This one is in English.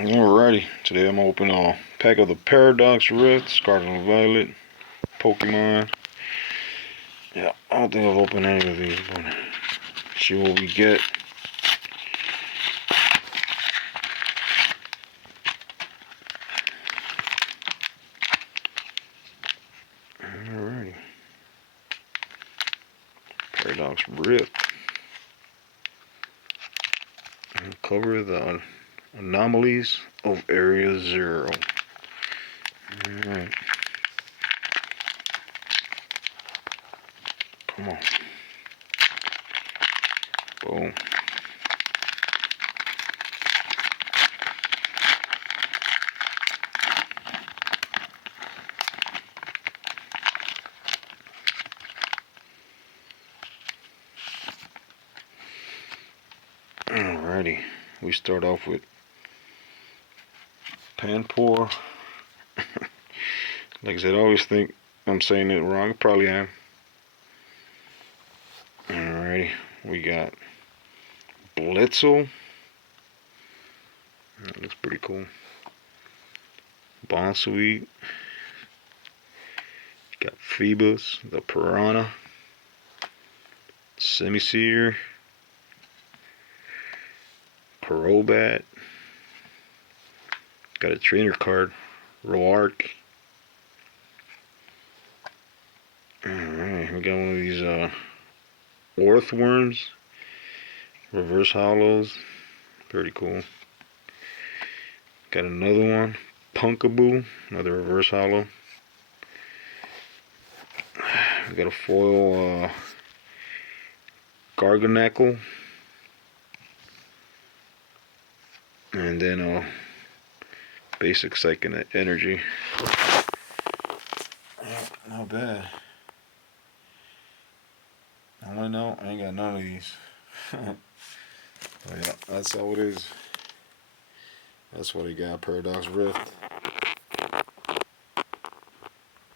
Alrighty, today I'm gonna open a pack of the Paradox Rift, Scarlet Violet, Pokemon. Yeah, I don't think I've opened any of these, but see what we get. Alrighty, Paradox Rift. And cover the anomalies of Area Zero. Alright. Come on. Boom. Alrighty, we start off with Panpour. Like I said, I always think I'm saying it wrong. Probably am. Alrighty, we got Blitzel. That looks pretty cool. Bonsweet. Got Phoebus, the Piranha. Semiseer. Crobat. Got a trainer card. Roark. Alright, we got one of these Orthworms. Reverse Hollows. Pretty cool. Got another one. Punkaboo. Another Reverse Hollow. We got a foil Garganacl. And then a basic Psychic Energy. Not bad. I don't know, I ain't got none of these. But yeah, that's how it is. That's what I got, Paradox Rift.